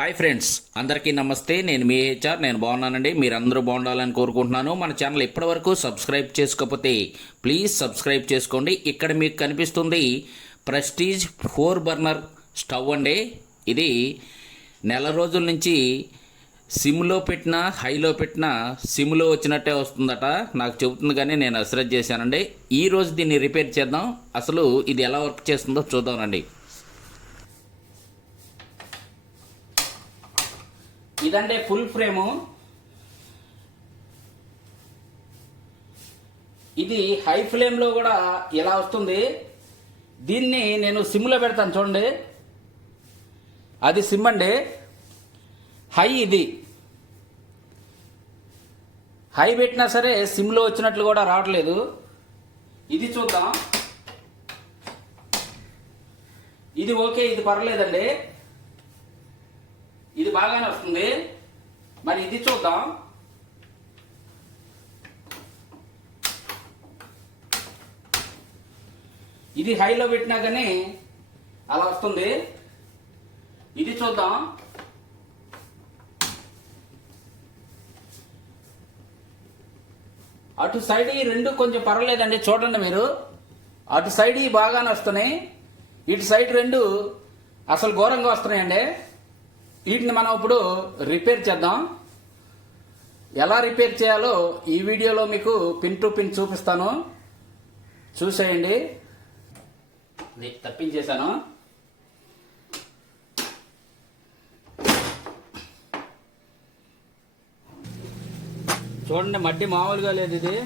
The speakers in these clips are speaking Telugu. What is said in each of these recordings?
హాయ్ ఫ్రెండ్స్ అందరికీ నమస్తే. నేను మీ హెచ్ఆర్ నేను బాగున్నానండి. మీరు అందరూ బాగుండాలని కోరుకుంటున్నాను. మన ఛానల్ ఇప్పటివరకు సబ్స్క్రైబ్ చేసుకోకపోతే ప్లీజ్ సబ్స్క్రైబ్ చేసుకోండి. ఇక్కడ మీకు కనిపిస్తుంది ప్రెస్టీజ్ ఫోర్ బర్నర్ స్టవ్ అండి. ఇది నెల రోజుల నుంచి సిమ్లో పెట్టినా హైలో పెట్టినా సిమ్లో వచ్చినట్టే వస్తుందట. నాకు చెబుతుంది కానీ నేను అశ్రద్ధ చేశానండి. ఈ రోజు దీన్ని రిపేర్ చేద్దాం. అసలు ఇది ఎలా వర్క్ చేస్తుందో చూద్దామండి ఇదంటే ఫుల్ ఫ్రేము. ఇది హై ఫ్లేమ్లో కూడా ఇలా వస్తుంది? దీన్ని నేను సిమ్లో పెడతాను చూడండి. అది సిమ్ అండి. హై ఇది. హై పెట్టినా సరే సిమ్లో వచ్చినట్లు కూడా రావట్లేదు. ఇది చూద్దాం. ఇది ఓకే ఇది పర్లేదండి ఇది బాగానే వస్తుంది. మరి ఇది చూద్దాం. ఇది హైలో పెట్టినా కానీ అలా వస్తుంది. ఇది చూద్దాం. అటు సైడ్ ఈ రెండు కొంచెం పర్వాలేదండి చూడండి మీరు. అటు సైడ్ ఈ బాగానే వస్తున్నాయి. ఇటు సైడ్ రెండు అసలు ఘోరంగా వస్తున్నాయండి. వీటిని మనం ఇప్పుడు రిపేర్ చేద్దాం. ఎలా రిపేర్ చేయాలో ఈ వీడియోలో మీకు పిన్ టు పిన్ చూపిస్తాను. చూసేయండి. ఇది తప్పించేశాను. చూడండి మట్టి మామూలుగా లేదు ఇది.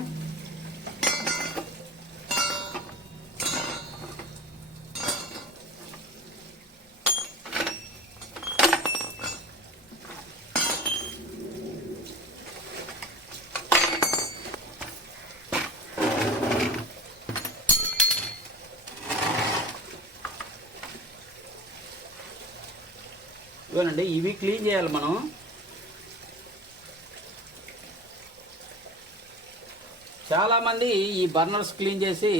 ఇవేనండి ఇవి క్లీన్ చేయాలి మనం. చాలామంది ఈ బర్నర్స్ క్లీన్ చేసి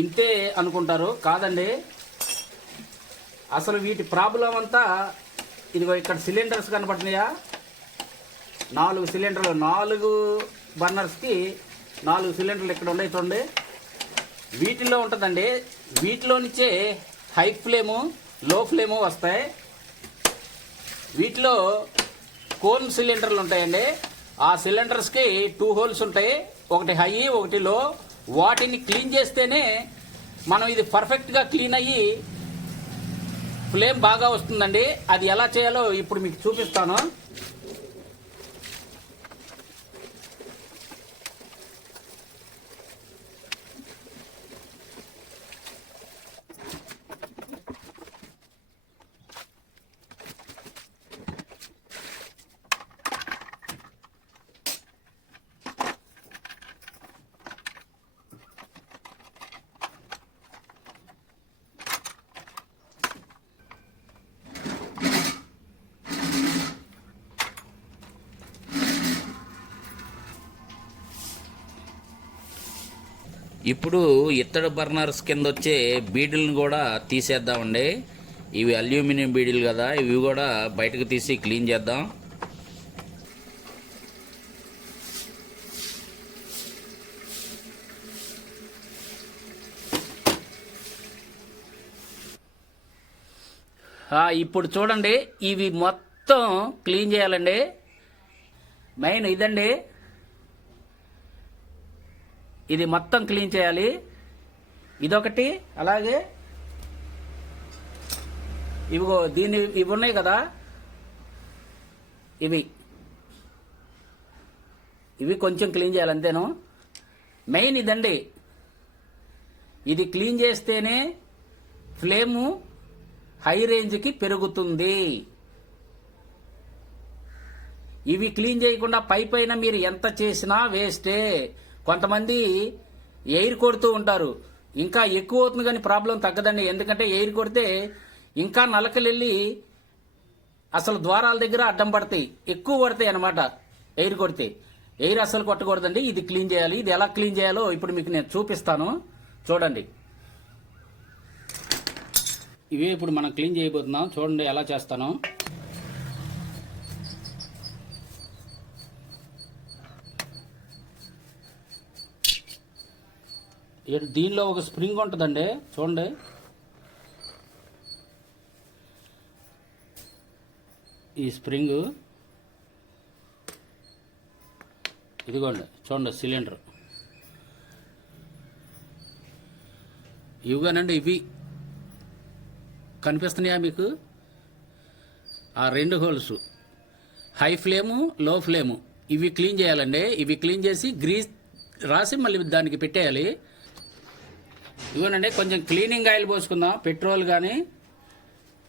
ఇంతే అనుకుంటారు. కాదండి. అసలు వీటి ప్రాబ్లం అంతా ఇదిగో ఇక్కడ సిలిండర్స్ కనపడుతున్నాయా? నాలుగు సిలిండర్లు. నాలుగు బర్నర్స్కి నాలుగు సిలిండర్లు ఇక్కడ ఉన్నాయి చూడండి. వీటిల్లో ఉంటుందండి. వీటిలో నుంచే హై ఫ్లేము లో ఫ్లేము వస్తాయి. వీటిలో కోన్ సిలిండర్లు ఉంటాయండి. ఆ సిలిండర్స్కి టూ హోల్స్ ఉంటాయి. ఒకటి హై ఒకటి లో. వాటిని క్లీన్ చేస్తేనే మనం ఇది పర్ఫెక్ట్గా క్లీన్ అయ్యి ఫ్లేమ్ బాగా వస్తుందండి. అది ఎలా చేయాలో ఇప్పుడు మీకు చూపిస్తాను. ఇప్పుడు ఇత్తడి బర్నర్స్ కింద వచ్చే బీడిల్ని కూడా తీసేద్దామండి. ఇవి అల్యూమినియం బీడీలు కదా ఇవి కూడా బయటకు తీసి క్లీన్ చేద్దాం. ఇప్పుడు చూడండి ఇవి మొత్తం క్లీన్ చేయాలండి. మెయిన్ ఇదండి ఇది మొత్తం క్లీన్ చేయాలి. ఇదొకటి అలాగే ఇవిగో దీన్ని ఇవి ఉన్నాయి కదా. ఇవి. ఇవి కొంచెం క్లీన్ చేయాలి అంతేను. మెయిన్ ఇదండి. ఇది క్లీన్ చేస్తేనే ఫ్లేము హై రేంజ్కి పెరుగుతుంది. ఇవి క్లీన్ చేయకుండా పై పైన మీరు ఎంత చేసినా వేస్టే. కొంతమంది ఎయిర్ కొడుతూ ఉంటారు. ఇంకా ఎక్కువ అవుతుంది కానీ ప్రాబ్లం తగ్గదండి. ఎందుకంటే ఎయిర్ కొడితే ఇంకా నలకలు వెళ్ళి అసలు ద్వారాల దగ్గర అడ్డం పడతాయి. ఎక్కువ పడతాయి అనమాట ఎయిర్ కొడితే. ఎయిర్ అసలు కొట్టకూడదండి. ఇది క్లీన్ చేయాలి. ఇది ఎలా క్లీన్ చేయాలో ఇప్పుడు మీకు నేను చూపిస్తాను. చూడండి. ఇవే ఇప్పుడు మనం క్లీన్ చేయబోతున్నాం. చూడండి ఎలా చేస్తాను. దీనిలో ఒక స్ప్రింగ్ ఉంటుందండి. చూడండి. ఈ స్ప్రింగ్. ఇదిగోండి చూడండి సిలిండర్. ఇవిగానండి ఇవి కనిపిస్తున్నాయా మీకు? ఆ రెండు holes. High flame low flame. ఇవి క్లీన్ చేయాలండి. ఇవి క్లీన్ చేసి గ్రీస్ రాసి మళ్ళీ దానికి పెట్టేయాలి. ఇవ్వనండి కొంచెం క్లీనింగ్ ఆయిల్ పోసుకుందాం. పెట్రోల్ కానీ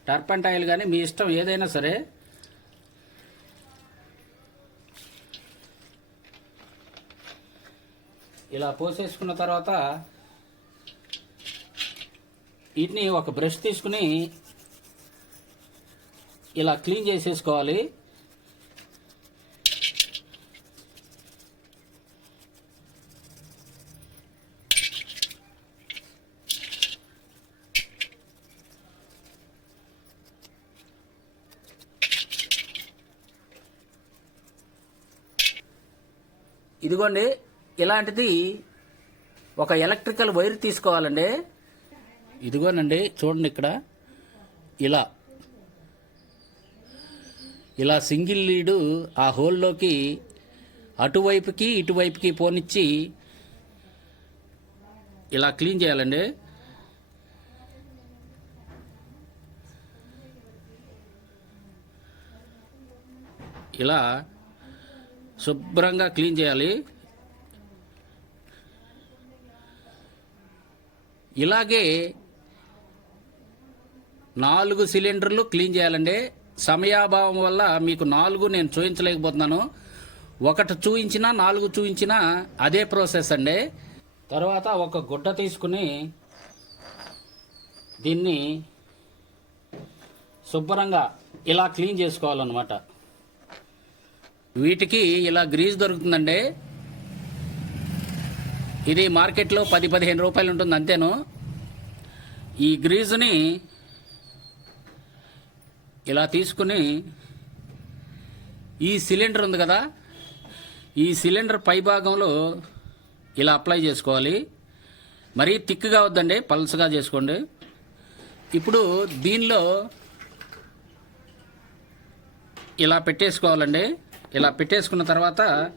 టర్పంట్ ఆయిల్ కానీ మీ ఇష్టం ఏదైనా సరే. ఇలా పోసేసుకున్న తర్వాత వీటిని ఒక బ్రష్ తీసుకుని ఇలా క్లీన్ చేసేసుకోవాలి. ఇదిగోండి ఇలాంటిది ఒక ఎలక్ట్రికల్ వైర్ తీసుకోవాలండి. ఇదిగోనండి చూడండి ఇక్కడ. ఇలా. ఇలా సింగిల్ లీడు ఆ హోల్లోకి అటువైపుకి ఇటువైపుకి పోనిచ్చి ఇలా క్లీన్ చేయాలండి. ఇలా శుభ్రంగా క్లీన్ చేయాలి. ఇలాగే నాలుగు సిలిండర్లు క్లీన్ చేయాలండి. సమయాభావం వల్ల మీకు నాలుగు నేను చూపించలేకపోతున్నాను ఒకటి చూయించినా నాలుగు చూయించినా అదే ప్రాసెస్ అండి. తర్వాత ఒక గుడ్డ తీసుకుని దీన్ని శుభ్రంగా ఇలా క్లీన్ చేసుకోవాలన్నమాట. వీటికి ఇలా గ్రీజ్ దొరుకుతుందండి. ఇది మార్కెట్లో పది పదిహేను రూపాయలు ఉంటుంది అంతేను. ఈ గ్రీజుని ఇలా తీసుకుని ఈ సిలిండర్ ఉంది కదా ఈ సిలిండర్ పై భాగంలో ఇలా అప్లై చేసుకోవాలి. మరీ థిక్గా వద్దండి పల్స్గా చేసుకోండి. ఇప్పుడు దీనిలో ఇలా పెట్టేసుకోవాలండి. ఇలా పెట్టేసుకున్న తర్వాత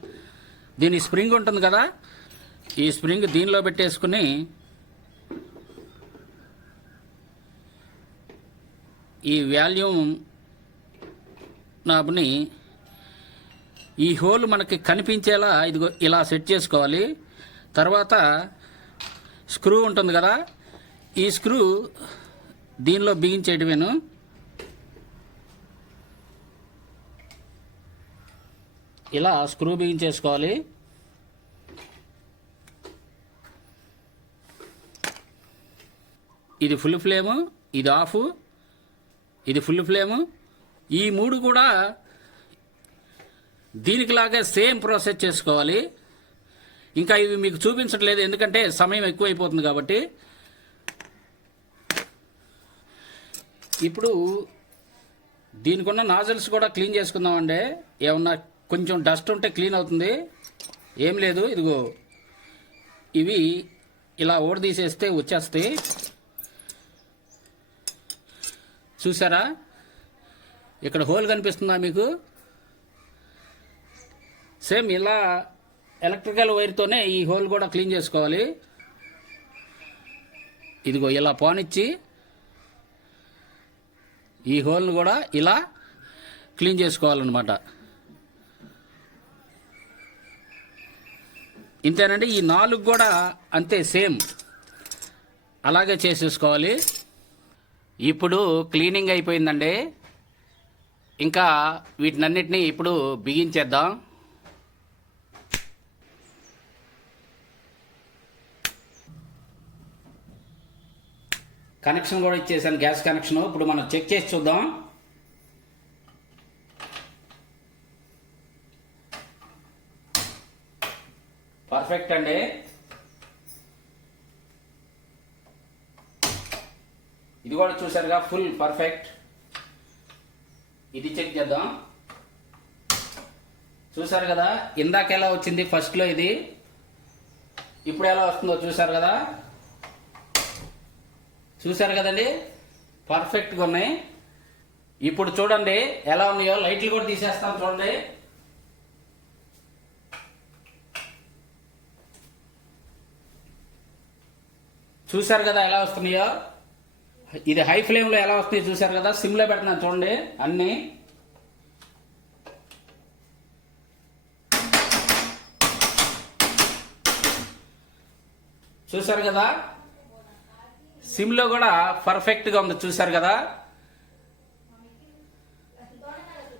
దీని స్ప్రింగ్ ఉంటుంది కదా ఈ స్ప్రింగ్ దీనిలో పెట్టేసుకుని ఈ వాల్యూమ్ నాబ్ని ఈ హోల్ మనకి కనిపించేలా ఇదిగో ఇలా సెట్ చేసుకోవాలి. తర్వాత స్క్రూ ఉంటుంది కదా ఈ స్క్రూ దీనిలో బిగించేయటమేను ఇలా స్క్రూ బిగించేసుకోవాలి ఇది ఫుల్ ఫ్లేము ఇది ఆఫ్ ఇది ఫుల్ ఫ్లేము ఈ మూడు కూడా దీనికిలాగే సేమ్ ప్రాసెస్ చేసుకోవాలి. ఇంకా ఇవి మీకు చూపించట్లేదు ఎందుకంటే సమయం ఎక్కువైపోతుంది కాబట్టి. ఇప్పుడు దీనికి ఉన్న నాజల్స్ కూడా క్లీన్ చేసుకుందామండి. ఏమన్నా కొంచెం డస్ట్ ఉంటే క్లీన్ అవుతుంది. ఏం లేదు ఇదిగో. ఇవి ఇలా ఓడదీసేస్తే వచ్చేస్తాయి. చూసారా? ఇక్కడ హోల్ కనిపిస్తుందా మీకు? సేమ్ ఇలా ఎలక్ట్రికల్ వైర్తోనే ఈ హోల్ కూడా క్లీన్ చేసుకోవాలి. ఇదిగో ఇలా పానిచ్చి ఈ హోల్ని కూడా ఇలా క్లీన్ చేసుకోవాలన్నమాట. ఇంతేనండి ఈ నాలుగు కూడా అంతే సేమ్. అలాగే చేసేసుకోవాలి. ఇప్పుడు క్లీనింగ్ అయిపోయిందండి. ఇంకా వీటినన్నిటినీ ఇప్పుడు బిగించేద్దాం. కనెక్షన్ కూడా ఇచ్చేసాను గ్యాస్ కనెక్షన్. ఇప్పుడు మనం చెక్ చేసి చూద్దాం. పర్ఫెక్ట్ అండి. ఇది కూడా చూసారుగా ఫుల్ పర్ఫెక్ట్. ఇది చెక్ చేద్దాం. చూసారు కదా ఇందాక ఎలా వచ్చింది? ఫస్ట్లో ఇది. ఇప్పుడు ఎలా వస్తుందో చూసారు కదా? చూసారు కదండి? పర్ఫెక్ట్గా ఉన్నాయి. ఇప్పుడు చూడండి ఎలా ఉన్నాయో. లైట్లు కూడా తీసేస్తాం చూడండి. చూశారు కదా ఎలా వస్తున్నాయో? ఇది హై ఫ్లేమ్లో ఎలా వస్తున్నాయో చూశారు కదా? సిమ్లో పెడుతున్నాను చూడండి అన్నీ. చూశారు కదా? సిమ్లో కూడా పర్ఫెక్ట్గా ఉంది చూశారు కదా?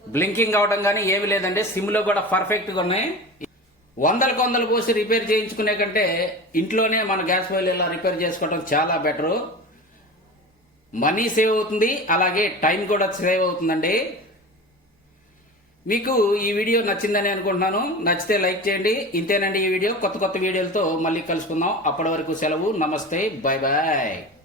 బ్లింకింగ్ అవడం కానీ ఏమి లేదండి సిమ్లో కూడా పర్ఫెక్ట్గా ఉన్నాయి. వందలకు వందలు పోసి రిపేర్ చేయించుకునే కంటే ఇంట్లోనే మన గ్యాస్ బాయిల్ ఇలా రిపేర్ చేసుకోవడం చాలా బెటరు. మనీ సేవ్ అవుతుంది అలాగే టైం కూడా సేవ్ అవుతుందండి. మీకు ఈ వీడియో నచ్చిందని అనుకుంటున్నాను. నచ్చితే లైక్ చేయండి. ఇంతేనండి ఈ వీడియో. కొత్త కొత్త వీడియోలతో మళ్ళీ కలుసుకుందాం. అప్పటి వరకు సెలవు. నమస్తే. Bye bye